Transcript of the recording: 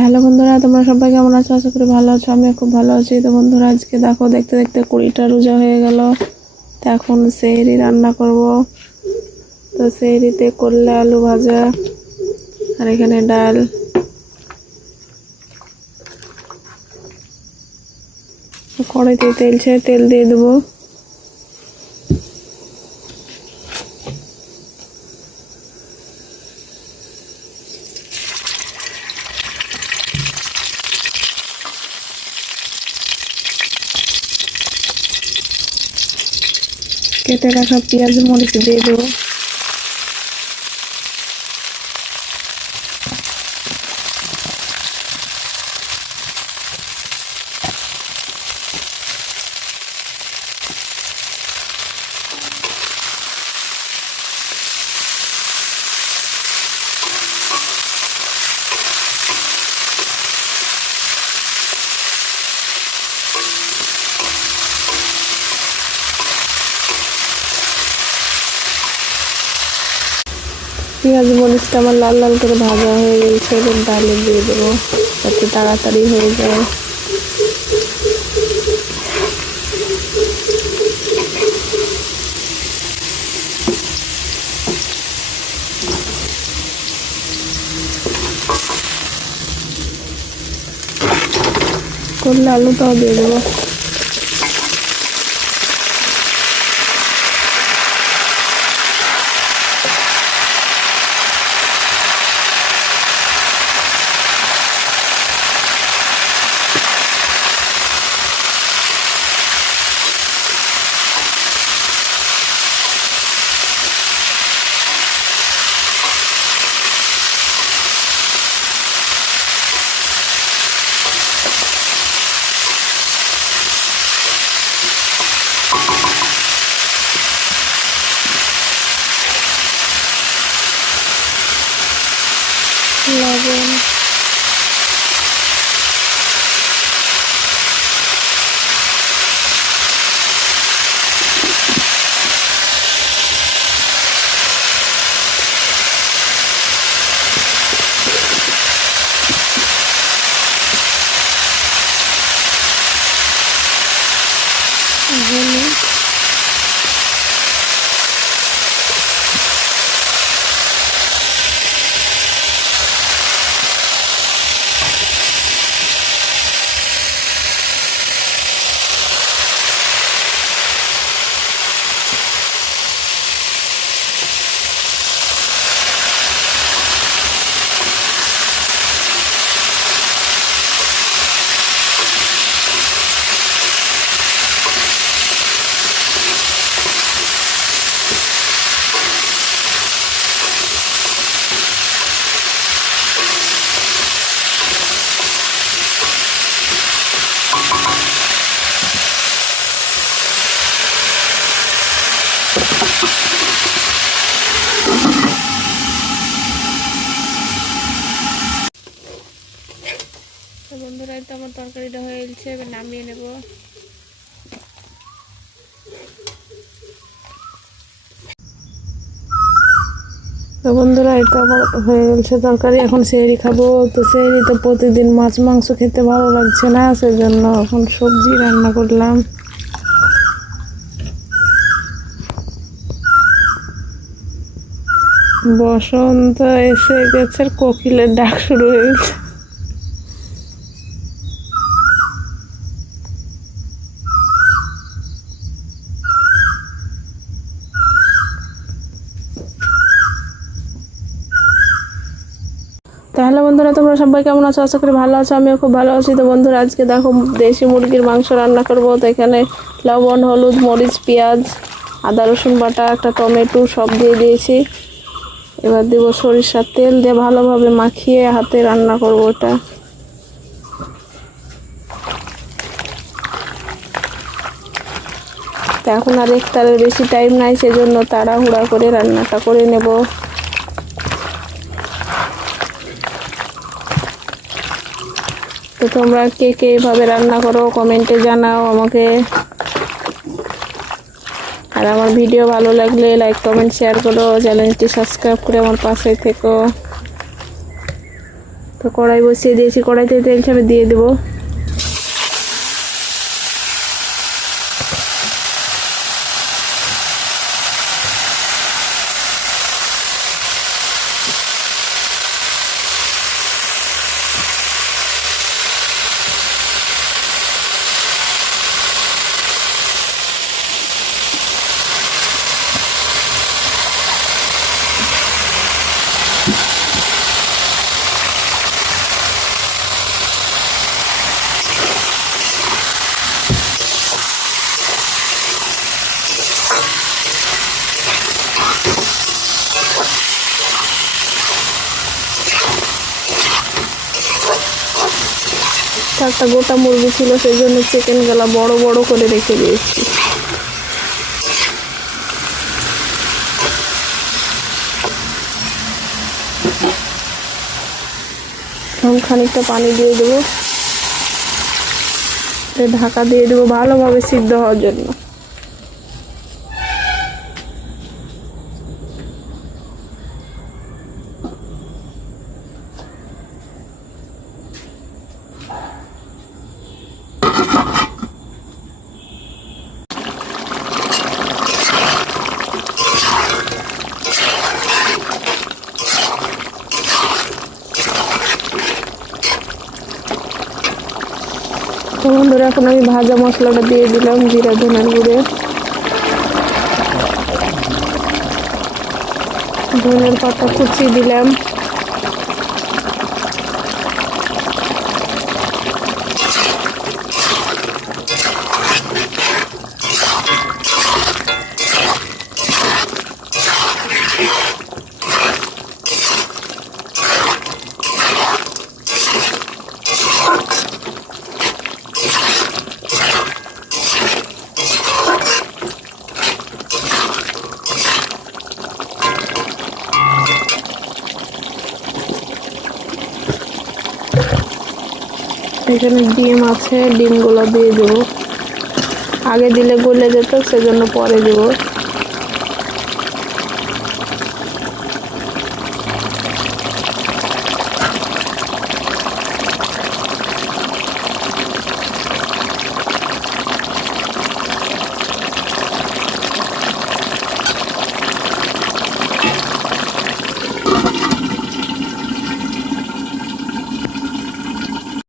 হ্যালো বন্ধুরা, তোমরা সবাই কেমন আছো? আশা করি ভালো আছো। আমি খুব ভালো আছি। তো বন্ধুরা, আজকে দেখো দেখতে দেখতে 20টা রোজা হয়ে গেল। তো এখন সেহরি রান্না করব। তো সেহরিতে করলে আলু ভাজা আর এখানে ডাল। কড়াইতে তেল দিয়ে দেবো। কেটে রাখা পেঁয়াজ মরিচ দিয়ে দেবো। পেঁয়াজ মরিচটা আমার লাল লাল করে ভাজা হয়ে গেছে। এবার ডালে দিয়ে দেবো যাতে তাড়াতাড়ি হয়ে যায়। করলে আলুটাও দিয়ে দেবো। লবণ, হলুদ, তো বন্ধুরা, এই তো আমার তরকারিটা হয়ে গেছে। এবার নামিয়ে নেব। তো বন্ধুরা, এই তো আমার হয়ে গেছে তরকারি। এখন সেহরি খাবো। তো সেহরিতে প্রতিদিন মাছ মাংস খেতে ভালো লাগছে না, সেজন্য এখন সবজি রান্না করলাম। বসন্ত এসে গেছে, কোকিলের ডাক শুরু হয়ে গেছে। তাহলে বন্ধুরা, তোমরা সবাই কেমন আছো? আশা করি ভালো আছো। আমিও খুব ভালো আছি। তো বন্ধুরা, আজকে দেখো দেশি মুরগির মাংস রান্না করব। তো এখানে লবণ, হলুদ, মরিচ, পেঁয়াজ, আদা রসুন বাটা, একটা টমেটো সব দিয়ে দিয়েছি। এবার দেবো সরিষার তেল, দিয়ে ভালোভাবে মাখিয়ে হাতে রান্না করব এটা। তো এখন আর ইফতারের বেশি টাইম নাই, সেজন্য তাড়াহুড়া করে রান্নাটা করে নেব। তো তোমরা কে কে এইভাবে রান্না করো কমেন্টে জানাও আমাকে। আর আমার ভিডিও ভালো লাগলে লাইক কমেন্ট শেয়ার করো, চ্যানেলটি সাবস্ক্রাইব করে আমার পাশে থেকো। তো তো কড়াই বসিয়ে দিয়েছি, কড়াইতে তেল আমি দিয়ে দেবো। একটা গোটা মুরগি ছিল, সেই জন্য চিকেন গুলা বড় বড় করে রেখে দিয়েছি। এখন খানিকটা পানি দিয়ে দেবো, ঢাকা দিয়ে দেবো ভালোভাবে সিদ্ধ হওয়ার জন্য। তো বন্ধুরা, এখন আমি ভাজা মশলাটা দিয়ে দিলাম, জিরা ধনের গুঁড়ে, ধনের পাতা কুচি দিলাম, এখানে ডিম আছে, ডিমগুলো দিয়ে দেবো। আগে দিলে গলে যেত, সেজন্য পরে দেবো।